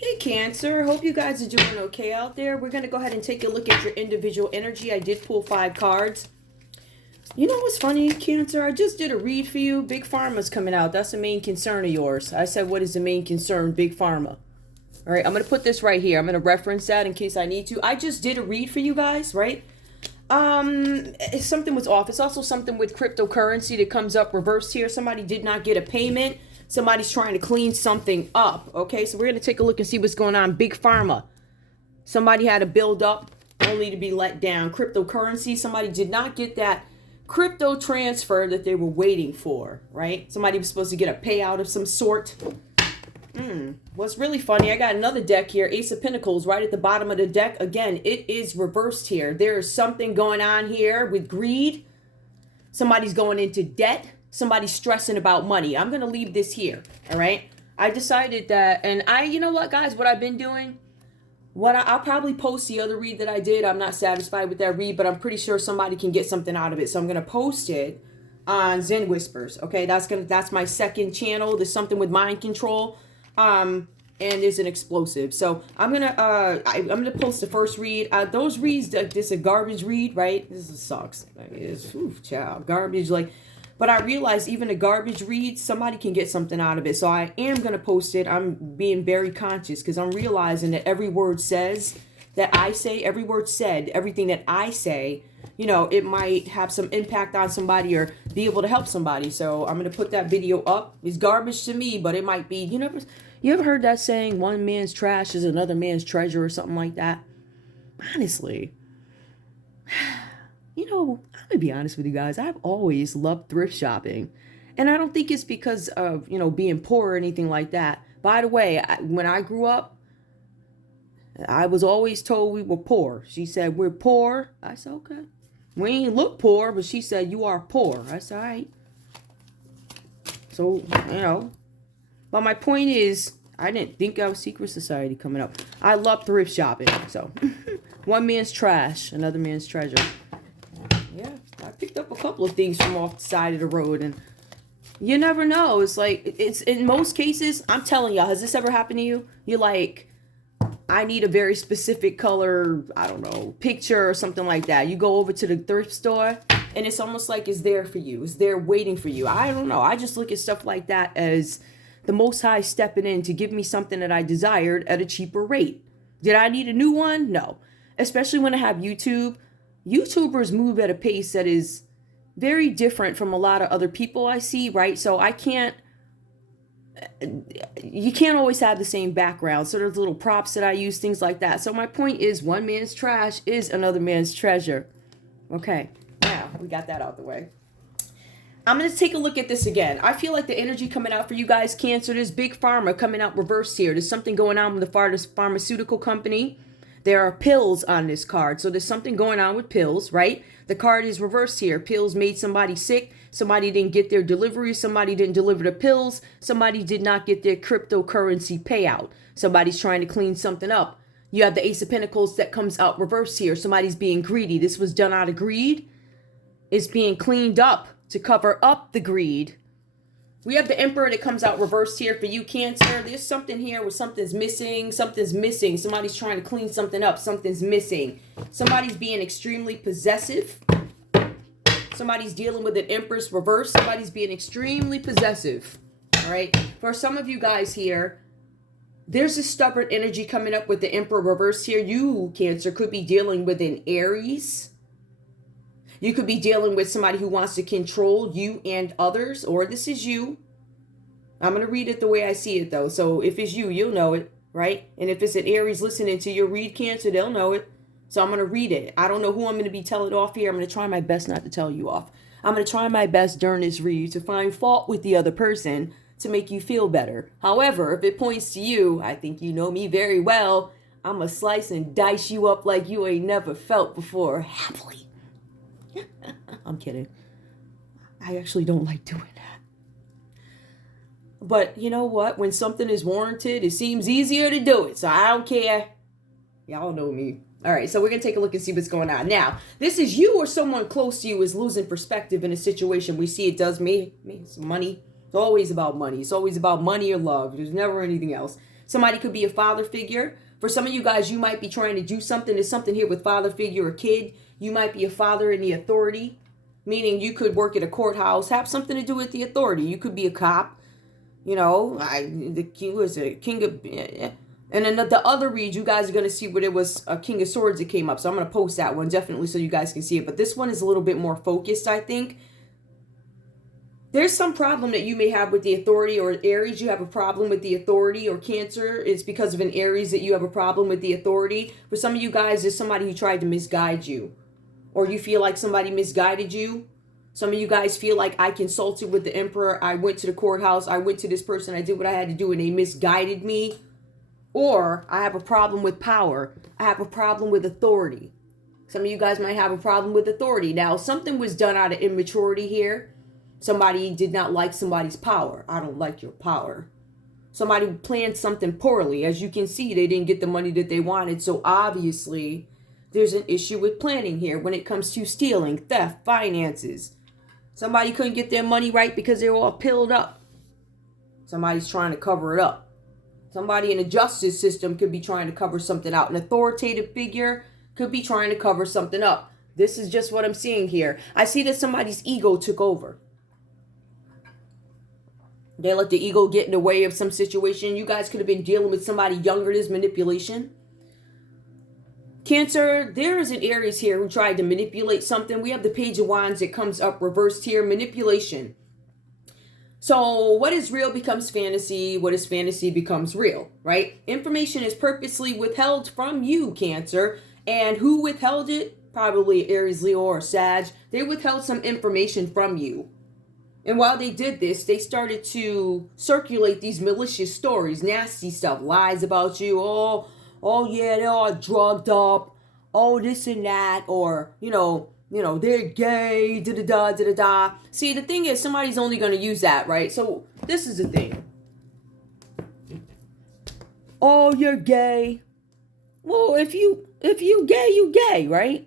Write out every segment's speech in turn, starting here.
Hey Cancer, hope you guys are doing okay out there. We're going to go ahead and take a look at your individual energy. I did pull 5 cards. You know what's funny, Cancer? I just did a read for you. Big Pharma's coming out. That's the main concern of yours. I said, what is the main concern? Big Pharma. All right, I'm going to put this right here. I'm going to reference that in case I need to. I just did a read for you guys, right? Something was off. It's also something with cryptocurrency that comes up reversed here. Somebody did not get a payment. Somebody's trying to clean something up. Okay, so we're going to take a look and see what's going on. Big Pharma. Somebody had to build up only to be let down. Cryptocurrency. Somebody did not get that crypto transfer that they were waiting for, right? Somebody was supposed to get a payout of some sort. What's really funny, I got another deck here, Ace of Pentacles, right at the bottom of the deck. Again, it is reversed here. There is something going on here with greed. Somebody's going into debt. Somebody's stressing about money. I'm going to leave this here, all right? I decided that, and you know what, guys, what I've been doing, I'll probably post the other read that I did. I'm not satisfied with that read, but I'm pretty sure somebody can get something out of it. So I'm going to post it on Zen Whispers, okay? That's my second channel. There's something with mind control. And there's an explosive. So I'm gonna post the first read. Those reads, this is a garbage read, right? This sucks. It's child garbage. But I realized even a garbage read, somebody can get something out of it. So I am gonna post it. I'm being very conscious because I'm realizing that every word says that I say, every word said, everything that I say, you know, it might have some impact on somebody or be able to help somebody. So I'm gonna put that video up. It's garbage to me, but it might be, you ever heard that saying, one man's trash is another man's treasure or something like that? Honestly, I'm going to be honest with you guys. I've always loved thrift shopping. And I don't think it's because of, being poor or anything like that. By the way, when I grew up, I was always told we were poor. She said, we're poor. I said, okay. We ain't look poor, but she said, you are poor. I said, all right. So, But my point is, I didn't think I was Secret Society coming up. I love thrift shopping. So, one man's trash, another man's treasure. Yeah, I picked up a couple of things from off the side of the road. And you never know. It's like, it's in most cases, I'm telling y'all, has this ever happened to you? You're like, I need a very specific color, I don't know, picture or something like that. You go over to the thrift store, and it's almost like it's there for you. It's there waiting for you. I don't know. I just look at stuff like that as the Most High stepping in to give me something that I desired at a cheaper rate. Did I need a new one? No. Especially when I have YouTube. YouTubers move at a pace that is very different from a lot of other people I see, right? So you can't always have the same background. So there's little props that I use, things like that. So my point is, one man's trash is another man's treasure. Okay, now we got that out the way. I'm going to take a look at this again. I feel like the energy coming out for you guys, Cancer, there's Big Pharma coming out reversed here. There's something going on with the pharmaceutical company. There are pills on this card. So there's something going on with pills, right? The card is reversed here. Pills made somebody sick. Somebody didn't get their delivery. Somebody didn't deliver the pills. Somebody did not get their cryptocurrency payout. Somebody's trying to clean something up. You have the Ace of Pentacles that comes out reversed here. Somebody's being greedy. This was done out of greed. It's being cleaned up to cover up the greed. We have the Emperor that comes out reversed here for you, Cancer. There's something here where something's missing. Something's missing. Somebody's trying to clean something up. Something's missing. Somebody's being extremely possessive. Somebody's dealing with an Empress reverse. Somebody's being extremely possessive. All right. For some of you guys here, there's a stubborn energy coming up with the Emperor reverse here. You, Cancer, could be dealing with an Aries. You could be dealing with somebody who wants to control you and others, or this is you. I'm going to read it the way I see it, though. So if it's you, you'll know it, right? And if it's an Aries listening to your read, Cancer, they'll know it. So I'm going to read it. I don't know who I'm going to be telling off here. I'm going to try my best not to tell you off. I'm going to try my best during this read to find fault with the other person to make you feel better. However, if it points to you, I think you know me very well. I'm going to slice and dice you up like you ain't never felt before, happily. I'm kidding. I actually don't like doing that. But you know what? When something is warranted, it seems easier to do it. So I don't care. Y'all know me. All right, so we're going to take a look and see what's going on. Now, this is you or someone close to you is losing perspective in a situation. We see it does make some money. It's always about money. It's always about money or love. There's never anything else. Somebody could be a father figure. For some of you guys, you might be trying to do something. There's something here with father figure or kid. You might be a father in the authority, meaning you could work at a courthouse, have something to do with the authority. You could be a cop. You know, the king was a king of, and then the other read, you guys are going to see where there was a King of Swords that came up. So I'm going to post that one definitely so you guys can see it. But this one is a little bit more focused, I think. There's some problem that you may have with the authority, or Aries, you have a problem with the authority, or Cancer, it's because of an Aries that you have a problem with the authority. For some of you guys, there's somebody who tried to misguide you, or you feel like somebody misguided you. Some of you guys feel like I consulted with the Emperor, I went to the courthouse, I went to this person, I did what I had to do, and they misguided me. Or I have a problem with power. I have a problem with authority. Some of you guys might have a problem with authority. Now, something was done out of immaturity here. Somebody did not like somebody's power. I don't like your power. Somebody planned something poorly. As you can see, they didn't get the money that they wanted. So obviously, there's an issue with planning here when it comes to stealing, theft, finances. Somebody couldn't get their money right because they were all pilled up. Somebody's trying to cover it up. Somebody in the justice system could be trying to cover something out. An authoritative figure could be trying to cover something up. This is just what I'm seeing here. I see that somebody's ego took over. They let the ego get in the way of some situation. You guys could have been dealing with somebody younger. There's manipulation. Cancer, there is an Aries here who tried to manipulate something. We have the Page of Wands that comes up reversed here. Manipulation. So what is real becomes fantasy. What is fantasy becomes real, right? Information is purposely withheld from you, Cancer. And who withheld it? Probably Aries, Leo, or Sag. They withheld some information from you. And while they did this, they started to circulate these malicious stories, nasty stuff, lies about you. Oh yeah, they're all drugged up. Oh, this and that. Or, you know, they're gay, da-da-da, da-da-da. See, the thing is, somebody's only going to use that, right? So, this is the thing. Oh, you're gay. Well, if you gay, you gay, right?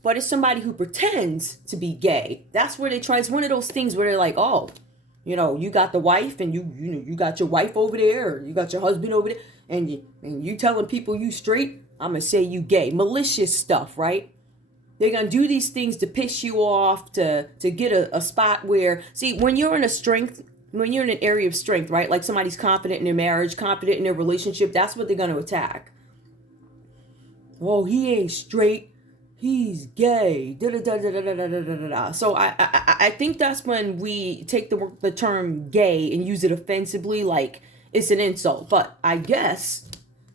But it's somebody who pretends to be gay. That's where they try. It's one of those things where they're like, oh, you got the wife, and you got your wife over there, or you got your husband over there, and you telling people you straight. I'm gonna say you gay. Malicious stuff, right? They're gonna do these things to piss you off, to get a spot where, see, when you're in an area of strength, right? Like somebody's confident in their marriage, confident in their relationship, that's what they're gonna attack. Oh, he ain't straight. He's gay. So I think that's when we take the term gay and use it offensively, like it's an insult. But I guess,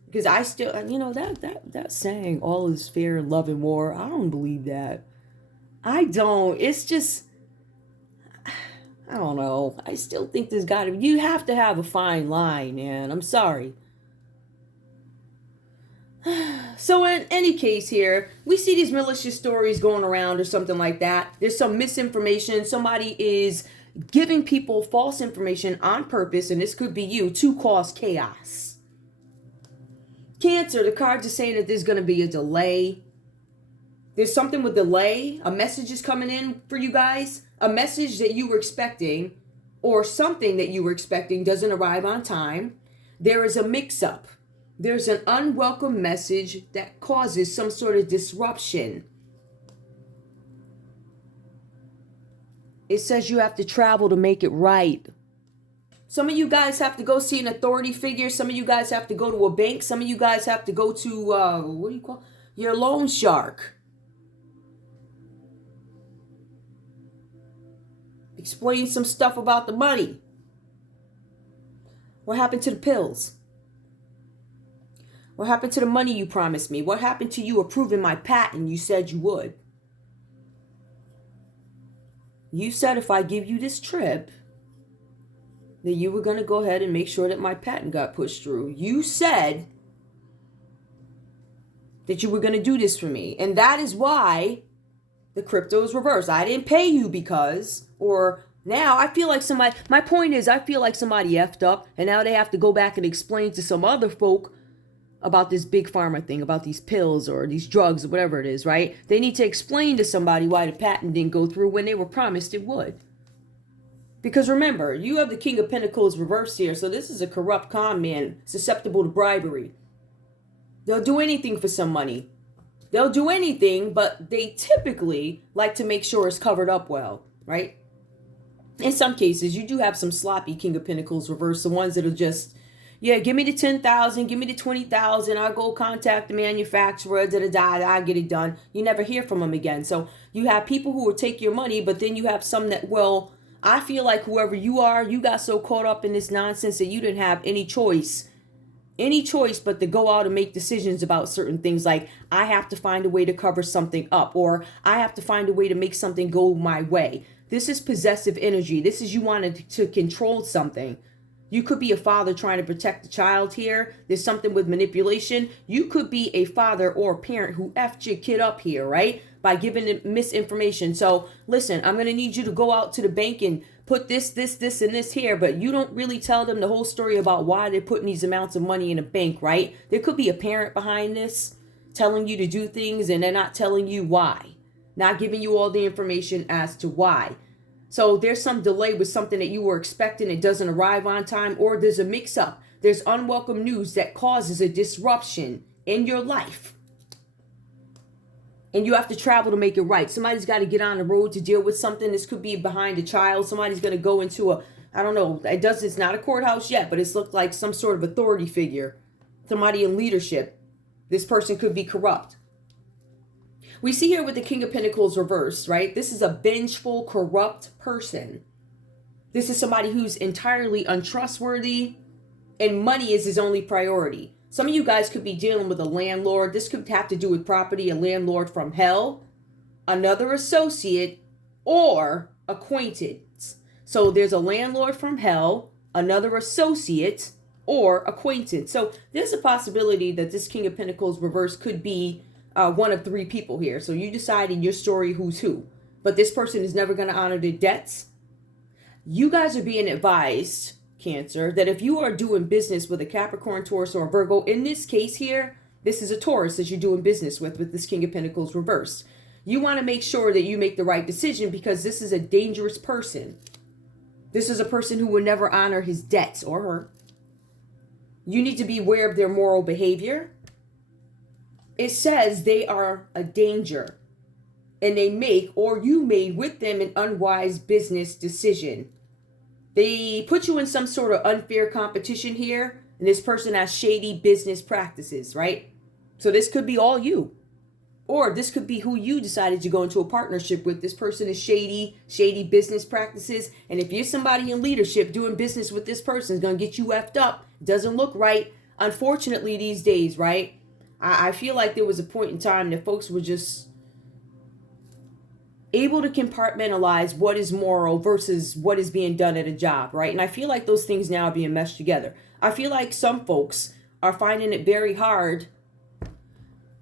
because I still, that saying, all is fair in love and war, I don't believe that. I don't. It's just, I don't know. I still think you have to have a fine line, man. I'm sorry. So in any case here, we see these malicious stories going around or something like that. There's some misinformation. Somebody is giving people false information on purpose, and this could be you, to cause chaos. Cancer, the cards are saying that there's going to be a delay. There's something with delay. A message is coming in for you guys. A message that you were expecting, or something that you were expecting, doesn't arrive on time. There is a mix-up. There's an unwelcome message that causes some sort of disruption. It says you have to travel to make it right. Some of you guys have to go see an authority figure. Some of you guys have to go to a bank. Some of you guys have to go to, your loan shark. Explain some stuff about the money. What happened to the pills? What happened to the money you promised me? What happened to you approving my patent you said you would? You said if I give you this trip, that you were going to go ahead and make sure that my patent got pushed through. You said that you were going to do this for me. And that is why the crypto is reversed. I didn't pay you because, or now I feel like somebody, my point is I feel like somebody effed up, and now they have to go back and explain to some other folk about this big pharma thing, about these pills or these drugs or whatever it is, right? They need to explain to somebody why the patent didn't go through when they were promised it would. Because remember, you have the King of Pentacles reversed here. So this is a corrupt con man, susceptible to bribery. They'll do anything for some money. They'll do anything, but they typically like to make sure it's covered up well, right? In some cases, you do have some sloppy King of Pentacles reversed. The ones that are just, yeah, give me the 10,000, give me the 20,000. I'll go contact the manufacturer, I'll get it done. You never hear from them again. So you have people who will take your money, but then you have some that, well, I feel like whoever you are, you got so caught up in this nonsense that you didn't have any choice but to go out and make decisions about certain things. Like, I have to find a way to cover something up, or I have to find a way to make something go my way. This is possessive energy. This is you wanted to control something. You could be a father trying to protect the child here. There's something with manipulation. You could be a father or a parent who effed your kid up here, right? By giving them misinformation. So listen, I'm going to need you to go out to the bank and put this, and this here. But you don't really tell them the whole story about why they're putting these amounts of money in a bank, right? There could be a parent behind this telling you to do things and they're not telling you why. Not giving you all the information as to why. So there's some delay with something that you were expecting. It doesn't arrive on time, or there's a mix up. There's unwelcome news that causes a disruption in your life. And you have to travel to make it right. Somebody's got to get on the road to deal with something. This could be behind a child. Somebody's going to go into I don't know. It's not a courthouse yet, but it's looked like some sort of authority figure. Somebody in leadership. This person could be corrupt. We see here with the King of Pentacles reversed, right? This is a vengeful, corrupt person. This is somebody who's entirely untrustworthy, and money is his only priority. Some of you guys could be dealing with a landlord. This could have to do with property, a landlord from hell, another associate, or acquaintance. So there's a landlord from hell, another associate, or acquaintance. So there's a possibility that this King of Pentacles reversed could be one of three people here. So you decide in your story who's who. But this person is never going to honor their debts. You guys are being advised, Cancer, that if you are doing business with a Capricorn, Taurus, or Virgo, in this case here, this is a Taurus that you're doing business with this King of Pentacles reversed. You want to make sure that you make the right decision, because this is a dangerous person. This is a person who will never honor his debts, or her. You need to be aware of their moral behavior. It says they are a danger, and they make, or you made with them, an unwise business decision. They put you in some sort of unfair competition here, and this person has shady business practices, right? So this could be all you, or this could be who you decided to go into a partnership with. This person is shady business practices, and if you're somebody in leadership doing business with this person, it's going to get you effed up. It doesn't look right, unfortunately, these days, right? I feel like there was a point in time that folks were just able to compartmentalize what is moral versus what is being done at a job, right? And I feel like those things now are being meshed together. I feel like some folks are finding it very hard.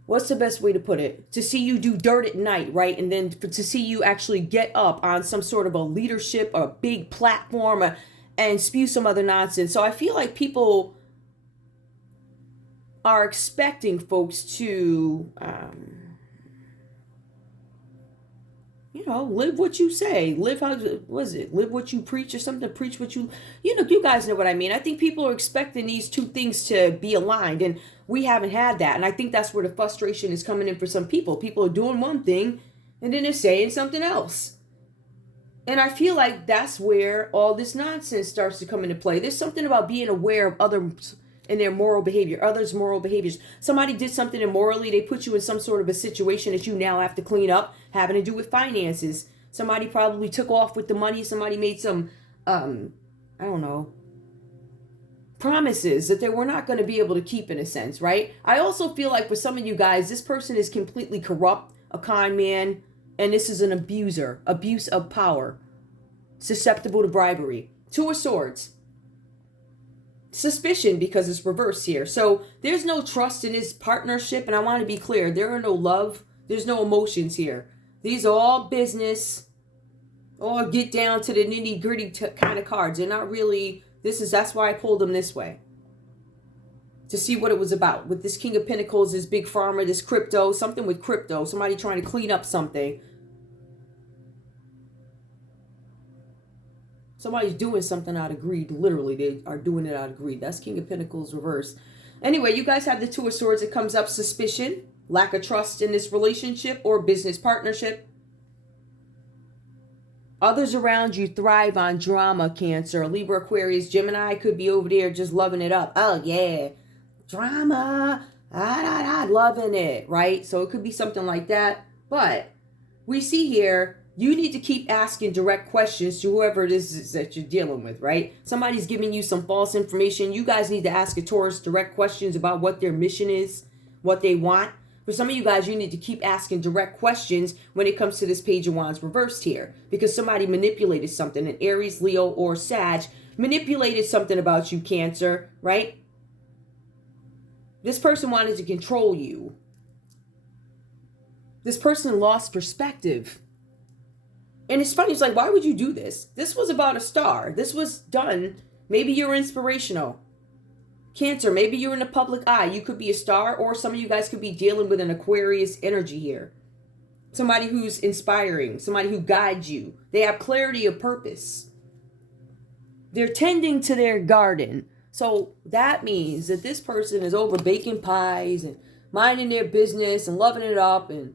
What's the best way to put it? To see you do dirt at night, right? And then to see you actually get up on some sort of a leadership or a big platform and spew some other nonsense. So I feel like people are expecting folks to, live what you say, live what you preach or something, preach what you guys know what I mean. I think people are expecting these two things to be aligned, and we haven't had that. And I think that's where the frustration is coming in for some people. People are doing one thing and then they're saying something else. And I feel like that's where all this nonsense starts to come into play. There's something about being aware of others and their moral behavior, others' moral behaviors. Somebody did something immorally. They put you in some sort of a situation that you now have to clean up, having to do with finances. Somebody probably took off with the money. Somebody made some, promises that they were not going to be able to keep, in a sense, right? I also feel like for some of you guys, this person is completely corrupt, a con man, and this is an abuser, abuse of power, susceptible to bribery. Two of Swords. Suspicion, because it's reversed here. So there's no trust in this partnership, and I want to be clear, there are no love, there's no emotions here. These are all business, or get down to the nitty gritty kind of cards. They're not really, that's why I pulled them this way, to see what it was about. With this King of Pentacles, this big pharma, this crypto, something with crypto, somebody trying to clean up something. Somebody's doing something out of greed. Literally, they are doing it out of greed. That's King of Pentacles reverse. Anyway, you guys have the Two of Swords. It comes up suspicion, lack of trust in this relationship or business partnership. Others around you thrive on drama, Cancer. Libra, Aquarius, Gemini could be over there just loving it up. Oh, yeah. Drama. Loving it, right? So it could be something like that. But we see here, you need to keep asking direct questions to whoever it is that you're dealing with, right? Somebody's giving you some false information. You guys need to ask a Taurus direct questions about what their mission is, what they want. For some of you guys, you need to keep asking direct questions when it comes to this Page of Wands reversed here. Because somebody manipulated something. An Aries, Leo, or Sag manipulated something about you, Cancer, right? This person wanted to control you. This person lost perspective. And it's funny, it's like, why would you do this? This was about a star. This was done. Maybe you're inspirational. Cancer, maybe you're in the public eye. You could be a star, or some of you guys could be dealing with an Aquarius energy here. Somebody who's inspiring, somebody who guides you. They have clarity of purpose. They're tending to their garden. So that means that this person is over baking pies and minding their business and loving it up and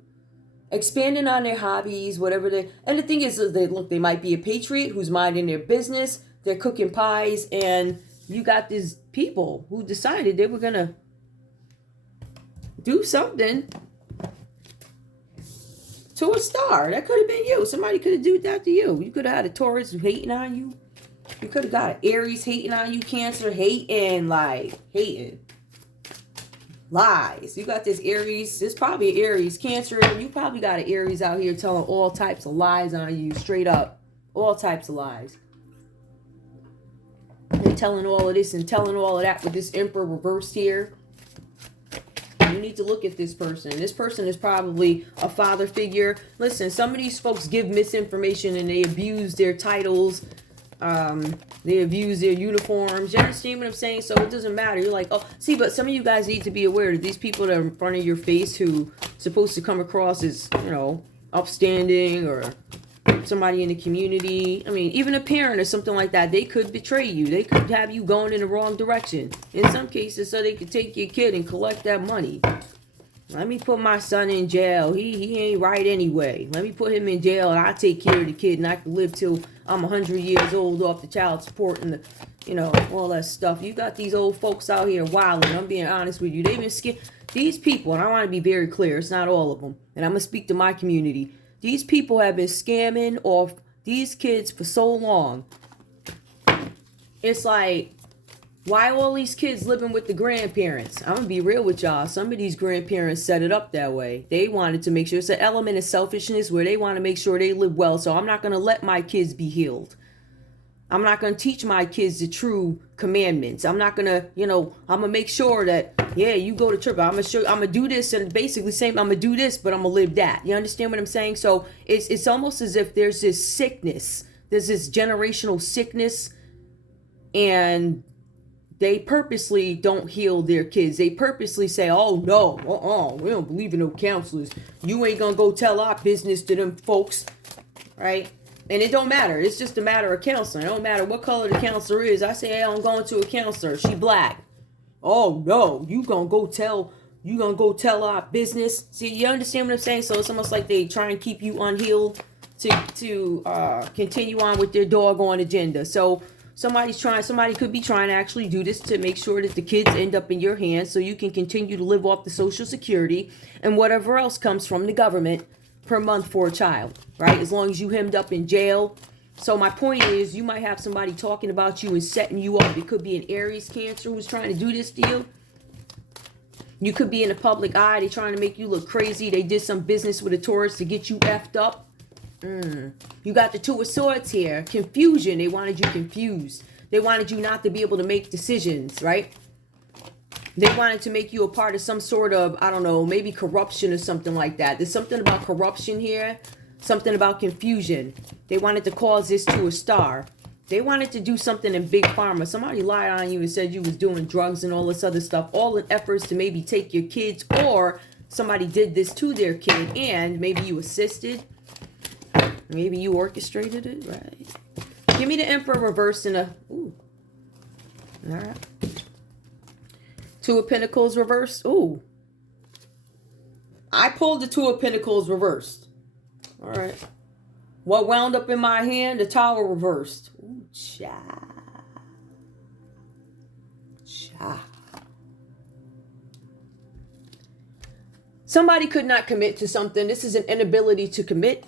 expanding on their hobbies, whatever they... And the thing is, they might be a patriot who's minding their business. They're cooking pies, and you got these people who decided they were going to do something to a star. That could have been you. Somebody could have done that to you. You could have had a Taurus hating on you. You could have got an Aries hating on you, Cancer, hating. Lies. You got this Aries. There's probably an Aries, Cancer. You probably got an Aries out here telling all types of lies on you, straight up. All types of lies. And telling all of this and telling all of that with this Emperor reversed here. You need to look at this person. This person is probably a father figure. Listen, some of these folks give misinformation and they abuse their titles. They abuse their uniforms. You understand what I'm saying? So it doesn't matter. You're like, oh, see, but some of you guys need to be aware that these people that are in front of your face who supposed to come across as, you know, upstanding or somebody in the community. I mean, even a parent or something like that, they could betray you. They could have you going in the wrong direction. In some cases, so they could take your kid and collect that money. Let me put my son in jail. He ain't right anyway. Let me put him in jail and I'll take care of the kid and I can live till I'm 100 years old off the child support and the, you know, all that stuff. You got these old folks out here wilding. I'm being honest with you. They've been scared. These people, and I want to be very clear, it's not all of them. And I'm going to speak to my community. These people have been scamming off these kids for so long. It's like, why all these kids living with the grandparents? I'm going to be real with y'all. Some of these grandparents set it up that way. They wanted to make sure. It's an element of selfishness where they want to make sure they live well. So I'm not going to let my kids be healed. I'm not going to teach my kids the true commandments. I'm not going to, you know, I'm going to make sure that, yeah, you go to church. I'm going to do this and basically saying I'm going to do this, but I'm going to live that. You understand what I'm saying? So it's almost as if there's this sickness. There's this generational sickness, and they purposely don't heal their kids. They purposely say, oh, no, we don't believe in no counselors. You ain't going to go tell our business to them folks, right? And it don't matter. It's just a matter of counseling. It don't matter what color the counselor is. I say, hey, I'm going to a counselor. She black. Oh, no, you going to go tell our business. See, you understand what I'm saying? So it's almost like they try and keep you unhealed to continue on with their doggone agenda. So somebody could be trying to actually do this to make sure that the kids end up in your hands so you can continue to live off the Social Security and whatever else comes from the government per month for a child, right? As long as you hemmed up in jail. So my point is, you might have somebody talking about you and setting you up. It could be an Aries, Cancer who's trying to do this to you. You could be in the public eye. They're trying to make you look crazy. They did some business with a Taurus to get you effed up. You got the Two of Swords here. Confusion. They wanted you confused. They wanted you not to be able to make decisions, right? They wanted to make you a part of some sort of, I don't know, maybe corruption or something like that. There's something about corruption here. Something about confusion. They wanted to cause this to a star. They wanted to do something in Big Pharma. Somebody lied on you and said you was doing drugs and all this other stuff. All in efforts to maybe take your kids, or somebody did this to their kid and maybe you assisted. Maybe you orchestrated it, right? Give me the Emperor reversed in a... Ooh. All right. Two of Pentacles reversed. Ooh. I pulled the Two of Pentacles reversed. All right. What wound up in my hand? The Tower reversed. Ooh, cha. Cha. Somebody could not commit to something. This is an inability to commit.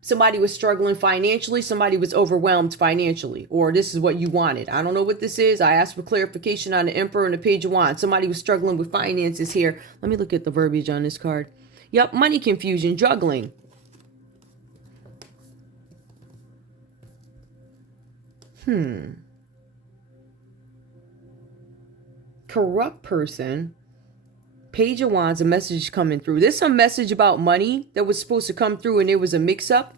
Somebody was struggling financially. Somebody was overwhelmed financially. Or this is what you wanted. I don't know what this is. I asked for clarification on the Emperor and the Page of Wands. Somebody was struggling with finances here. Let me look at the verbiage on this card. Yep, money confusion, juggling. Corrupt person. Page of Wands, a message coming through. There's some message about money that was supposed to come through and there was a mix-up.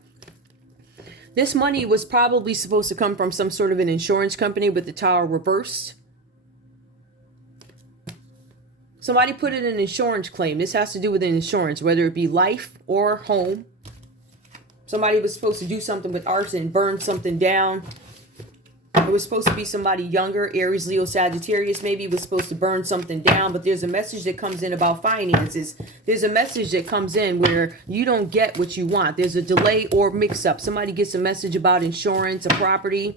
This money was probably supposed to come from some sort of an insurance company with the Tower reversed. Somebody put in an insurance claim. This has to do with an insurance, whether it be life or home. Somebody was supposed to do something with arson, burn something down. It was supposed to be somebody younger, Aries, Leo, Sagittarius. Maybe it was supposed to burn something down, but there's a message that comes in about finances. There's a message that comes in where you don't get what you want. There's a delay or mix-up. Somebody gets a message about insurance, a property.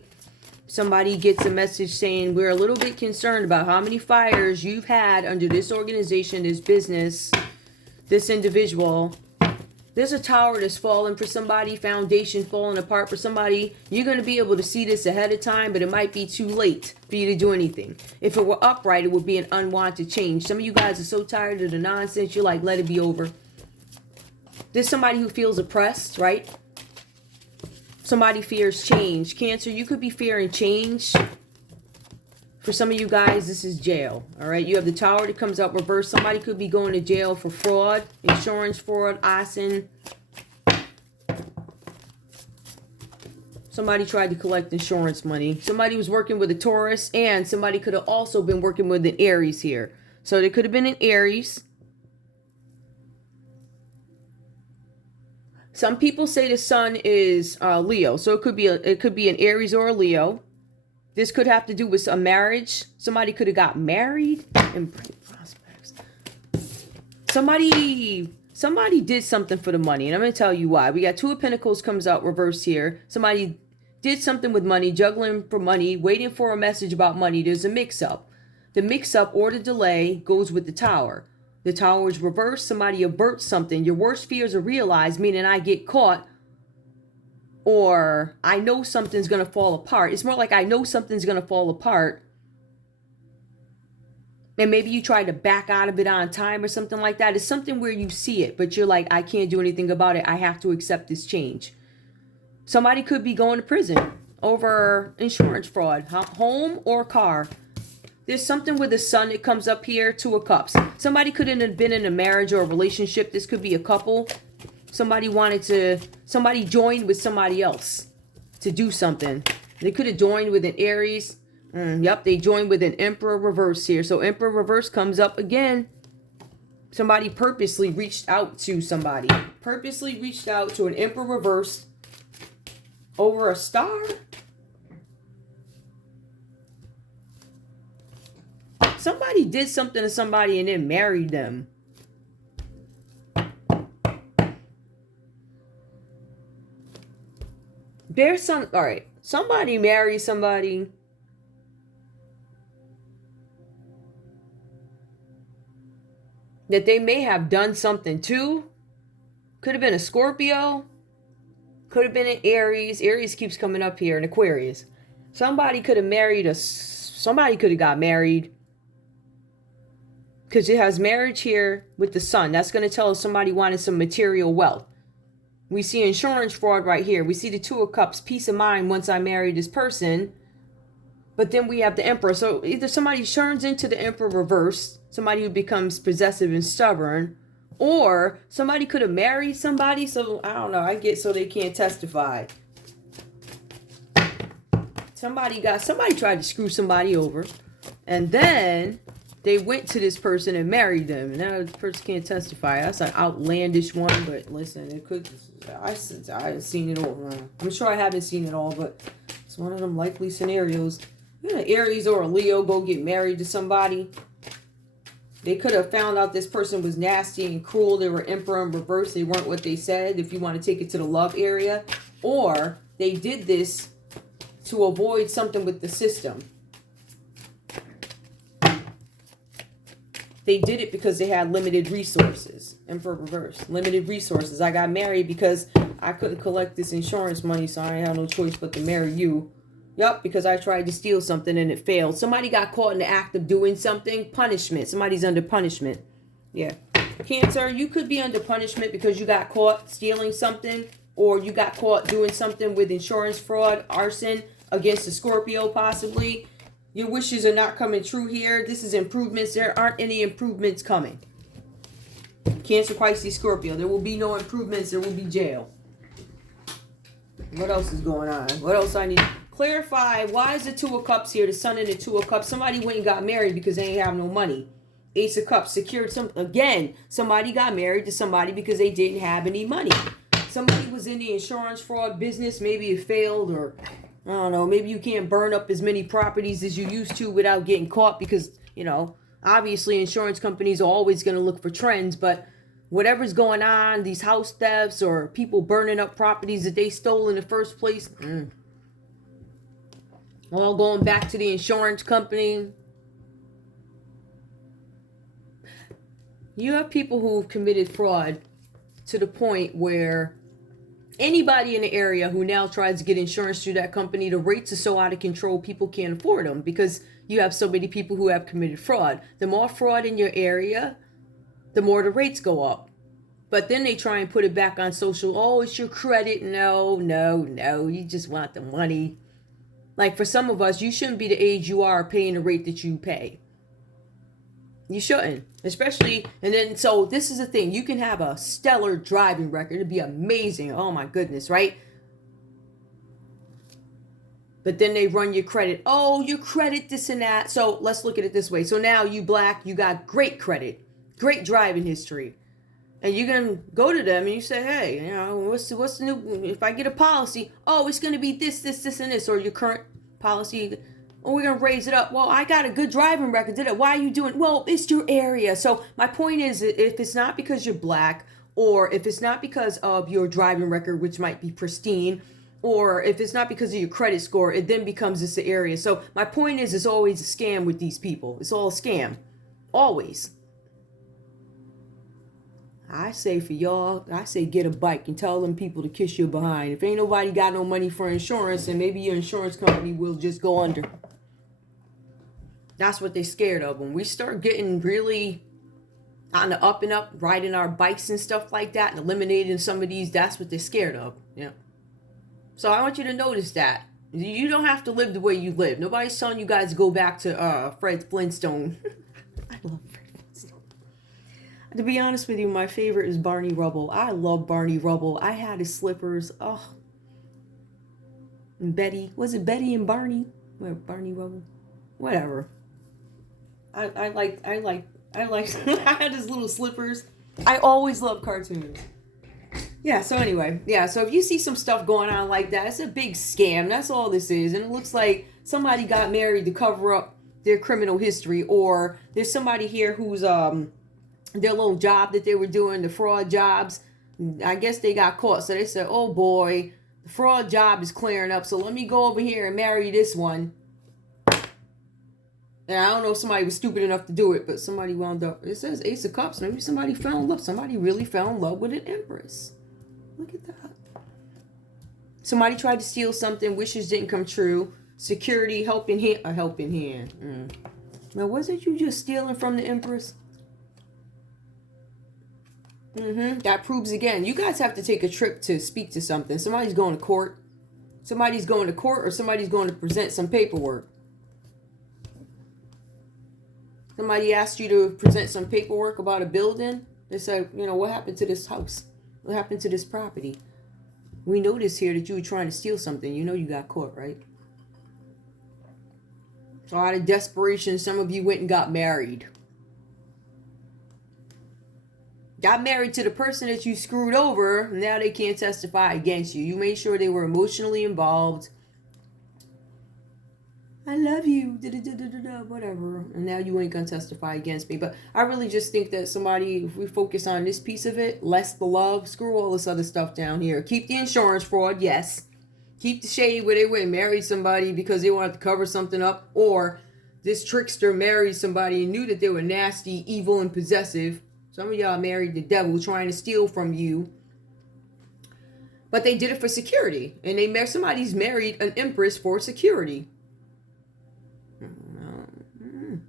Somebody gets a message saying, we're a little bit concerned about how many fires you've had under this organization, this business, this individual. There's a tower that's falling for somebody, foundation falling apart for somebody. You're going to be able to see this ahead of time, but it might be too late for you to do anything. If it were upright, it would be an unwanted change. Some of you guys are so tired of the nonsense, you're like, let it be over. There's somebody who feels oppressed, right? Somebody fears change. Cancer, you could be fearing change. For some of you guys, this is jail. All right, you have the Tower that comes out reversed. Somebody could be going to jail for fraud, insurance fraud, arson. Somebody tried to collect insurance money. Somebody was working with a Taurus, and somebody could have also been working with an Aries here. So they could have been an Aries. Some people say the sun is Leo, so it could be an Aries or a Leo. This could have to do with a marriage. Somebody could have got married and bright prospects. Somebody did something for the money, and I'm going to tell you why. We got Two of Pentacles comes out reversed here. Somebody did something with money, juggling for money, waiting for a message about money. There's a mix-up. The mix-up or the delay goes with the Tower. The Tower is reversed. Somebody averts something. Your worst fears are realized, meaning I get caught. Or I know something's going to fall apart. It's more like I know something's going to fall apart. And maybe you try to back out of it on time or something like that. It's something where you see it, but you're like, I can't do anything about it. I have to accept this change. Somebody could be going to prison over insurance fraud, home or car. There's something with the sun that comes up here, Two of Cups. Somebody could have been in a marriage or a relationship. This could be a couple. Somebody joined with somebody else to do something. They could have joined with an Aries. Yep, they joined with an Emperor reverse here. So Emperor reverse comes up again. Somebody purposely reached out to somebody. Purposely reached out to an Emperor reverse over a star. Somebody did something to somebody and then married them. There's all right, somebody marries somebody. That they may have done something to. Could have been a Scorpio. Could have been an Aries. Aries keeps coming up here, an Aquarius. Somebody could have married somebody could have got married. Because it has marriage here with the sun. That's going to tell us somebody wanted some material wealth. We see insurance fraud right here. We see the Two of Cups, peace of mind once I marry this person. But then we have the Emperor. So either somebody turns into the Emperor reverse, somebody who becomes possessive and stubborn, or somebody could have married somebody. So I don't know. I get so they can't testify. Somebody tried to screw somebody over. And then they went to this person and married them. And now the person can't testify. That's an outlandish one. But listen, it could. I've seen it all. I'm sure I haven't seen it all, but It's one of them likely scenarios. You know, Aries or a Leo go get married to somebody. They could have found out this person was nasty and cruel. They were Emperor in reverse. They weren't what they said, if you want to take it to the love area. Or they did this to avoid something with the system. They did it because they had limited resources. Emperor reverse. Limited resources. I got married because I couldn't collect this insurance money, so I had no choice but to marry you. Yup, because I tried to steal something and it failed. Somebody got caught in the act of doing something. Punishment. Somebody's under punishment. Yeah. Cancer, you could be under punishment because you got caught stealing something, or you got caught doing something with insurance fraud, arson against a Scorpio possibly. Your wishes are not coming true here. This is improvements. There aren't any improvements coming. Cancer, Pisces, Scorpio. There will be no improvements. There will be jail. What else is going on? What else I need? Clarify, why is the Two of Cups here? The Sun and the Two of Cups. Somebody went and got married because they ain't have no money. Ace of Cups secured some. Again, somebody got married to somebody because they didn't have any money. Somebody was in the insurance fraud business. Maybe it failed, or I don't know. Maybe you can't burn up as many properties as you used to without getting caught because, you know, obviously insurance companies are always going to look for trends, but whatever's going on, these house thefts or people burning up properties that they stole in the first place, all going back to the insurance company. You have people who've committed fraud to the point where anybody in the area who now tries to get insurance through that company, the rates are so out of control, people can't afford them because you have so many people who have committed fraud. The more fraud in your area, the more the rates go up. But then they try and put it back on social. Oh, it's your credit. No. You just want the money. Like for some of us, you shouldn't be the age you are paying the rate that you pay. You shouldn't. Especially, and then, so this is the thing. You can have a stellar driving record. It'd be amazing. Oh my goodness, right? But then they run your credit. Oh, your credit, this and that. So let's look at it this way. So now you black, you got great credit, great driving history. And you're going to go to them and you say, hey, you know, what's the new, if I get a policy, oh, it's going to be this, and this, or your current policy, oh, we're going to raise it up. Well, I got a good driving record. Why are you doing? Well, it's your area. So my point is, if it's not because you're black, or if it's not because of your driving record, which might be pristine, or if it's not because of your credit score, it then becomes this area. So my point is, it's always a scam with these people. It's all a scam. Always. I say for y'all, I say get a bike and tell them people to kiss your behind. If ain't nobody got no money for insurance, then maybe your insurance company will just go under. That's what they're scared of. When we start getting really on the up and up, riding our bikes and stuff like that, and eliminating some of these, that's what they're scared of. Yeah. So I want you to notice that. You don't have to live the way you live. Nobody's telling you guys to go back to Fred Flintstone. I love Fred. To be honest with you, my favorite is Barney Rubble. I love Barney Rubble. I had his slippers. Oh. And Betty. Was it Betty and Barney? Where Barney Rubble? Whatever. I like I had his little slippers. I always love cartoons. Yeah, so anyway. Yeah, so if you see some stuff going on like that, it's a big scam. That's all this is. And it looks like somebody got married to cover up their criminal history, or there's somebody here who's their little job that they were doing, the fraud jobs, I guess they got caught. So they said, oh boy, the fraud job is clearing up, so let me go over here and marry this one. And I don't know if somebody was stupid enough to do it, but somebody wound up, it says Ace of Cups. Maybe somebody fell in love. Somebody really fell in love with an Empress. Look at that. Somebody tried to steal something, wishes didn't come true. Security, helping hand. Now, wasn't you just stealing from the Empress? That proves again. You guys have to take a trip to speak to something. Somebody's going to court. Somebody's going to court, or somebody's going to present some paperwork. Somebody asked you to present some paperwork about a building. They said, you know, what happened to this house? What happened to this property? We noticed here that you were trying to steal something. You know you got caught, right? So out of desperation, some of you went and got married. Got married to the person that you screwed over. Now they can't testify against you. You made sure they were emotionally involved. I love you, whatever. And now you ain't gonna testify against me. But I really just think that somebody, if we focus on this piece of it, less the love, screw all this other stuff down here. Keep the insurance fraud, yes. Keep the shade where they went and married somebody because they wanted to cover something up. Or this trickster married somebody and knew that they were nasty, evil, and possessive. Some of y'all married the devil trying to steal from you. But they did it for security. And somebody's married an empress for security.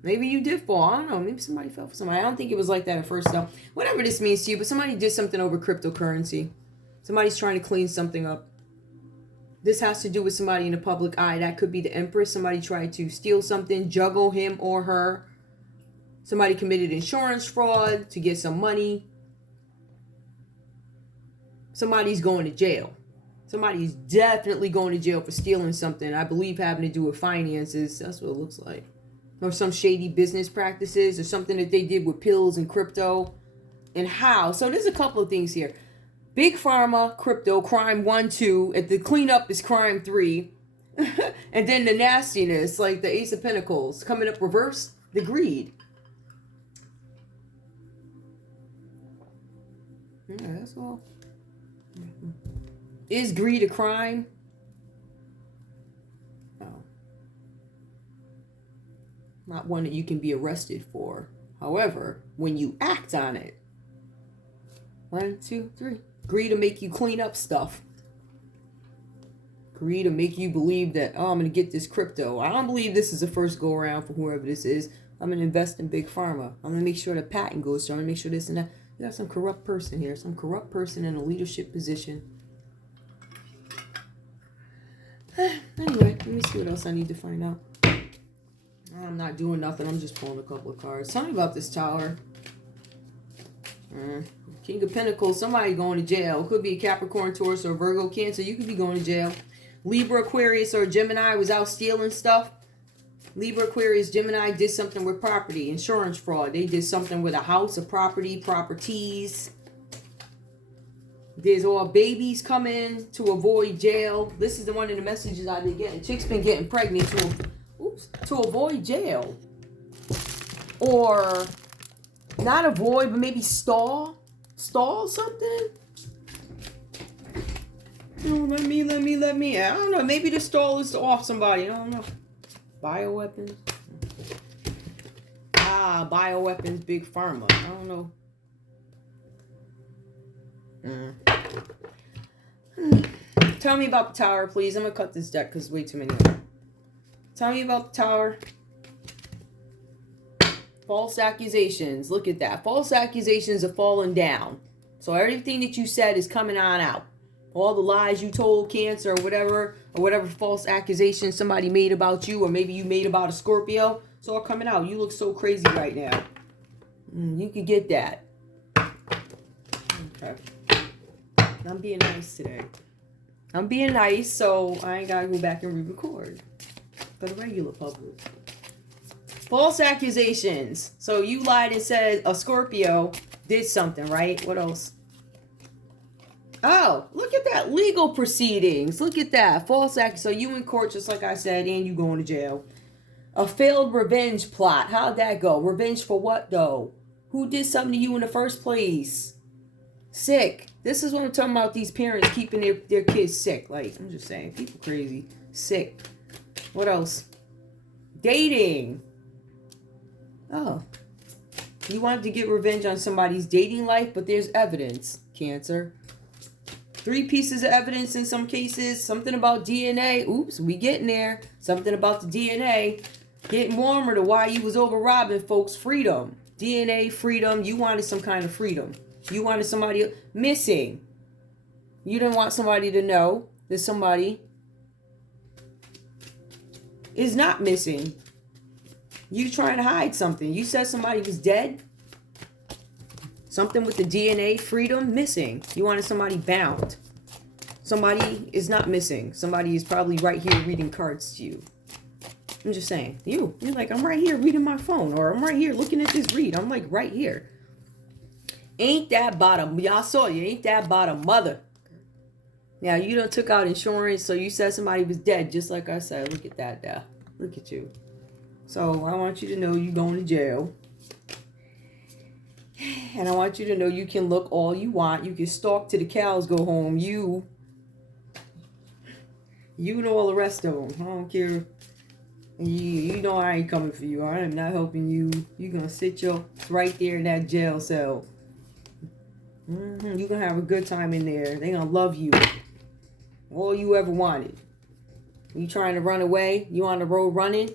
Maybe you did fall. I don't know. Maybe somebody fell for somebody. I don't think it was like that at first, though. Whatever this means to you, but somebody did something over cryptocurrency. Somebody's trying to clean something up. This has to do with somebody in the public eye. That could be the empress. Somebody tried to steal something, juggle him or her. Somebody committed insurance fraud to get some money. Somebody's going to jail. Somebody's definitely going to jail for stealing something. I believe having to do with finances. That's what it looks like. Or some shady business practices or something that they did with pills and crypto. And how. So there's a couple of things here. Big Pharma, crypto, crime 1, 2. And the cleanup is crime 3. And then the nastiness, like the Ace of Pentacles. Coming up reverse, the greed. Yeah, that's all. Is greed a crime? No. Not one that you can be arrested for. However, when you act on it. 1, 2, 3. Greed to make you clean up stuff. Greed to make you believe that, oh, I'm going to get this crypto. I don't believe this is the first go around for whoever this is. I'm going to invest in Big Pharma. I'm going to make sure the patent goes through. I'm going to make sure this and that. You got some corrupt person here. Some corrupt person in a leadership position. Anyway, let me see what else I need to find out. I'm not doing nothing. I'm just pulling a couple of cards. Tell me about this Tower. King of Pentacles. Somebody going to jail. It could be a Capricorn, Taurus, or Virgo, Cancer. You could be going to jail. Libra, Aquarius, or Gemini was out stealing stuff. Libra, Aquarius, Gemini did something with property. Insurance fraud. They did something with a house, a property, properties. There's all babies coming to avoid jail. This is the one of the messages I've been getting. Chicks been getting pregnant to avoid jail. Or not avoid, but maybe stall something. No, let me. I don't know. Maybe the stall is to off somebody. I don't know. Bioweapons. Bioweapons, Big Pharma. I don't know. Tell me about the Tower, please. I'm going to cut this deck because way too many. Tell me about the Tower. False accusations. Look at that. False accusations are falling down. So everything that you said is coming on out. All the lies you told, Cancer, or whatever false accusation somebody made about you, or maybe you made about a Scorpio, it's all coming out. You look so crazy right now. You could get that. Okay. I'm being nice today. I'm being nice, so I ain't got to go back and re-record for the regular public. False accusations. So you lied and said a Scorpio did something, right? What else? Oh, look at that. Legal proceedings. Look at that. False act. So you in court, just like I said, and you going to jail. A failed revenge plot. How'd that go? Revenge for what, though? Who did something to you in the first place? Sick. This is what I'm talking about, these parents keeping their kids sick. Like, I'm just saying, people crazy. Sick. What else? Dating. Oh. You wanted to get revenge on somebody's dating life, but there's evidence, Cancer. 3 pieces of evidence in some cases. Something about DNA. Oops, we getting there. Something about the DNA. Getting warmer to why you was over robbing folks. Freedom. DNA, freedom. You wanted some kind of freedom. You wanted somebody missing. You didn't want somebody to know that somebody is not missing. You trying to hide something. You said somebody was dead. Something with the DNA, freedom, missing. You wanted somebody bound. Somebody is not missing. Somebody is probably right here reading cards to you. I'm just saying. You're like, I'm right here reading my phone. Or I'm right here looking at this read. I'm like right here. Ain't that bottom? Y'all saw you. Ain't that bottom mother? Now, you done took out insurance, so you said somebody was dead, just like I said. Look at that there. Look at you. So I want you to know you're going to jail. And I want you to know you can look all you want. You can stalk till the cows go home. You and all the rest of them. I don't care. You know I ain't coming for you. I am not helping you. You're going to sit right there in that jail cell. You're going to have a good time in there. They're going to love you. All you ever wanted. You trying to run away? You on the road running?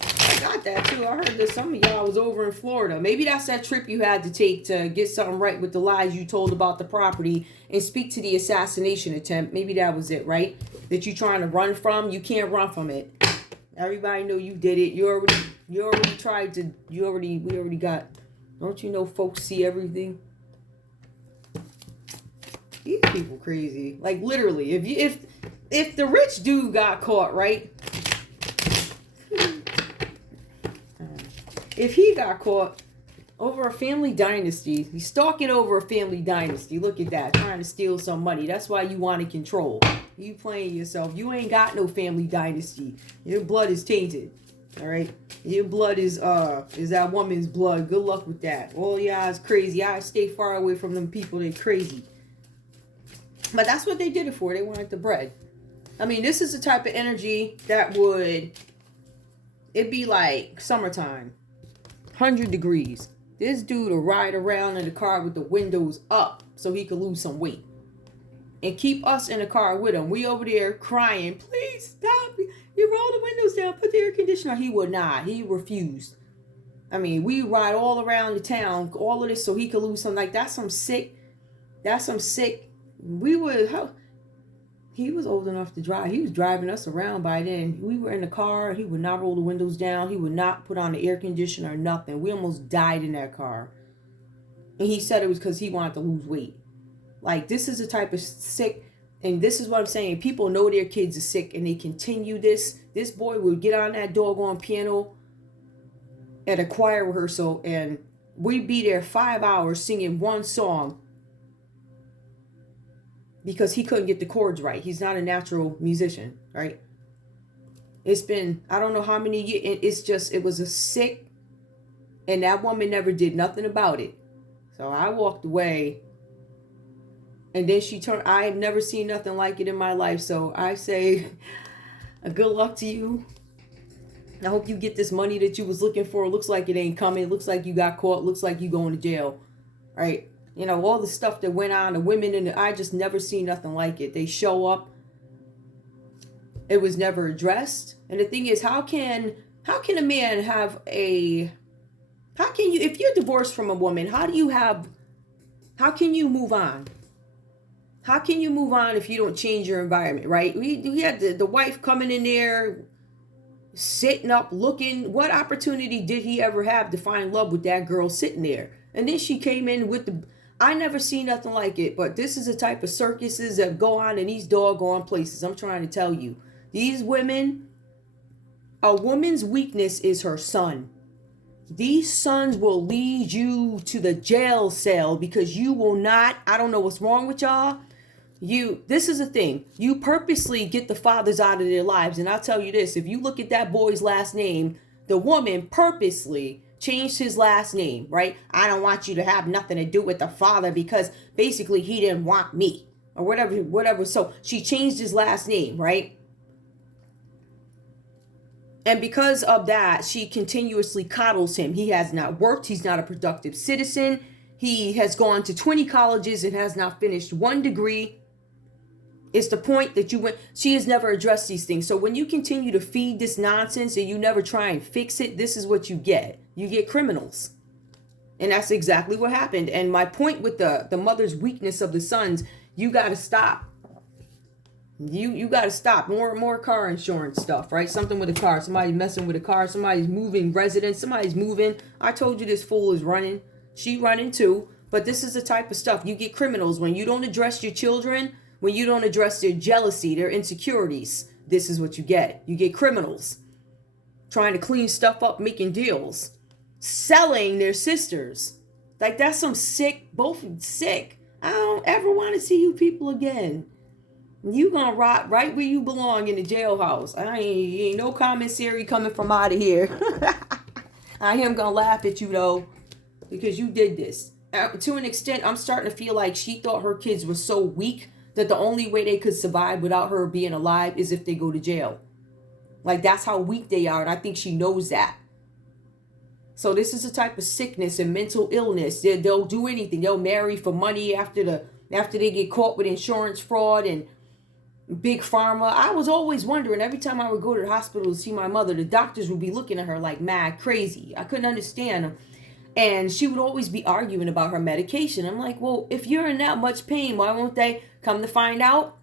I got that too. I heard that some of y'all was over in Florida. Maybe that's that trip you had to take to get something right with the lies you told about the property and speak to the assassination attempt. Maybe that was it, right? That you trying to run from. You can't run from it. Everybody know you did it. You already tried to. We already got. Don't you know folks see everything? These people crazy. Like literally, if the rich dude got caught, right? If he got caught over a family dynasty, he's stalking over a family dynasty. Look at that, trying to steal some money. That's why you want to control. You playing yourself. You ain't got no family dynasty. Your blood is tainted. All right, your blood is that woman's blood. Good luck with that. All y'all is crazy. I stay far away from them people. They're crazy. But that's what they did it for. They wanted the bread. I mean, this is the type of energy that it'd be like summertime. 100 degrees. This dude will ride around in the car with the windows up so he could lose some weight. And keep us in the car with him. We over there crying, please stop. You roll the windows down, put the air conditioner on. He would not. He refused. I mean, we ride all around the town, all of this so he could lose some. Like, that's some sick. He was old enough to drive. He was driving us around by then. We were in the car. He would not roll the windows down. He would not put on the air conditioner or nothing. We almost died in that car. And he said it was because he wanted to lose weight. Like, this is the type of sick, and this is what I'm saying. People know their kids are sick and they continue this. This boy would get on that doggone piano at a choir rehearsal and we'd be there 5 hours singing one song. Because he couldn't get the chords right. He's not a natural musician, right? It's been, I don't know how many years. It was a sick, and that woman never did nothing about it. So I walked away, and then she turned. I have never seen nothing like it in my life. So I say, good luck to you. I hope you get this money that you was looking for. Looks like it ain't coming. Looks like you got caught. Looks like you going to jail, right? You know, all the stuff that went on, the women, I just never seen nothing like it. They show up. It was never addressed. And the thing is, how can a man have if you're divorced from a woman, how can you move on? How can you move on if you don't change your environment, right? We had the wife coming in there, sitting up, looking. What opportunity did he ever have to find love with that girl sitting there? And then she came in with I never seen nothing like it, but this is the type of circuses that go on in these doggone places. I'm trying to tell you. These women, a woman's weakness is her son. These sons will lead you to the jail cell because you will not, I don't know what's wrong with y'all. This is the thing. You purposely get the fathers out of their lives. And I'll tell you this, if you look at that boy's last name, the woman purposely changed his last name, right? I don't want you to have nothing to do with the father because basically he didn't want me or whatever. So she changed his last name, right? And because of that, she continuously coddles him. He has not worked. He's not a productive citizen. He has gone to 20 colleges and has not finished one degree. It's the point that she has never addressed these things. So when you continue to feed this nonsense and you never try and fix it, this is what you get. You get criminals. And that's exactly what happened. And my point with the mother's weakness of the sons, you got to stop. You got to stop. More car insurance stuff, right? Something with a car. Somebody's messing with a car. Somebody's moving residents. Somebody's moving. I told you this fool is running. She running too. But this is the type of stuff. You get criminals when you don't address your children. When you don't address their jealousy, their insecurities, this is what you get. You get criminals trying to clean stuff up, making deals, selling their sisters. Like, that's some sick, both sick. I don't ever want to see you people again. You gonna rot right where you belong in the jailhouse. Ain't no commissary coming from out of here. I am gonna laugh at you though, because you did this. To an extent, I'm starting to feel like she thought her kids were so weak that the only way they could survive without her being alive is if they go to jail. Like, that's how weak they are, and I think she knows that. So this is a type of sickness and mental illness. They'll do anything. They'll marry for money after they get caught with insurance fraud and big pharma. I was always wondering, every time I would go to the hospital to see my mother, the doctors would be looking at her like mad crazy. I couldn't understand them. And she would always be arguing about her medication. I'm like, well, if you're in that much pain, why won't they? Come to find out,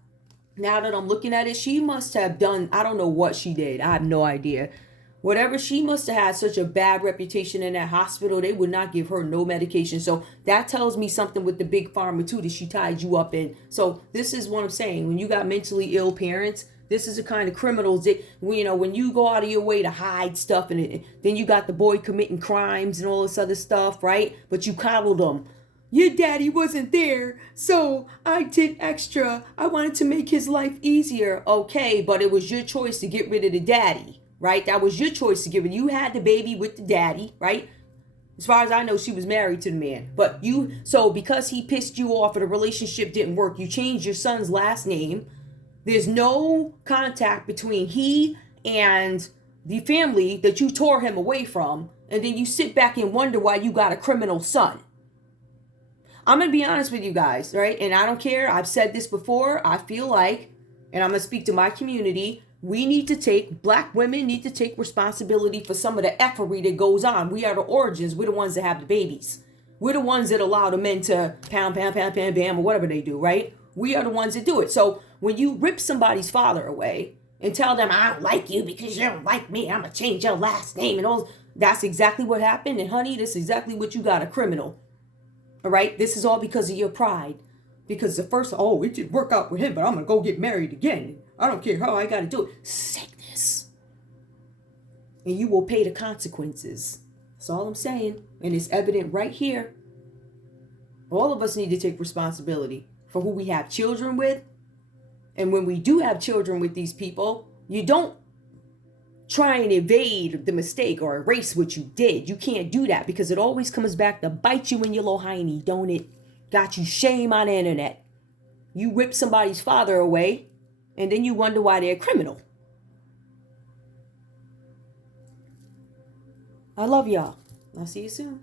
now that I'm looking at it, she must have done, I don't know what she did. I have no idea. Whatever, she must have had such a bad reputation in that hospital, they would not give her no medication. So that tells me something with the big pharma too, that she tied you up in. So this is what I'm saying. When you got mentally ill parents, this is the kind of criminals that, when you go out of your way to hide stuff, and then you got the boy committing crimes and all this other stuff, right? But you coddled them. Your daddy wasn't there, so I did extra. I wanted to make his life easier. Okay, but it was your choice to get rid of the daddy, right? That was your choice to give it. You had the baby with the daddy, right? As far as I know, she was married to the man. But so because he pissed you off or the relationship didn't work, you changed your son's last name. There's no contact between he and the family that you tore him away from. And then you sit back and wonder why you got a criminal son. I'm going to be honest with you guys, right? And I don't care. I've said this before. I feel like, and I'm going to speak to my community, black women need to take responsibility for some of the effery that goes on. We are the origins. We're the ones that have the babies. We're the ones that allow the men to pound, pound, pound, pound, bam, or whatever they do, right? We are the ones that do it. So when you rip somebody's father away and tell them, I don't like you because you don't like me, I'm going to change your last name and all, that's exactly what happened. And honey, that's exactly what you got, a criminal. All right? This is all because of your pride. Because the first, it didn't work out with him, but I'm going to go get married again. I don't care how I got to do it. Sickness. And you will pay the consequences. That's all I'm saying. And it's evident right here. All of us need to take responsibility for who we have children with. And when we do have children with these people, you don't try and evade the mistake or erase what you did. You can't do that because it always comes back to bite you in your little hiney, don't it? Got you shame on the internet. You rip somebody's father away and then you wonder why they're a criminal. I love y'all. I'll see you soon.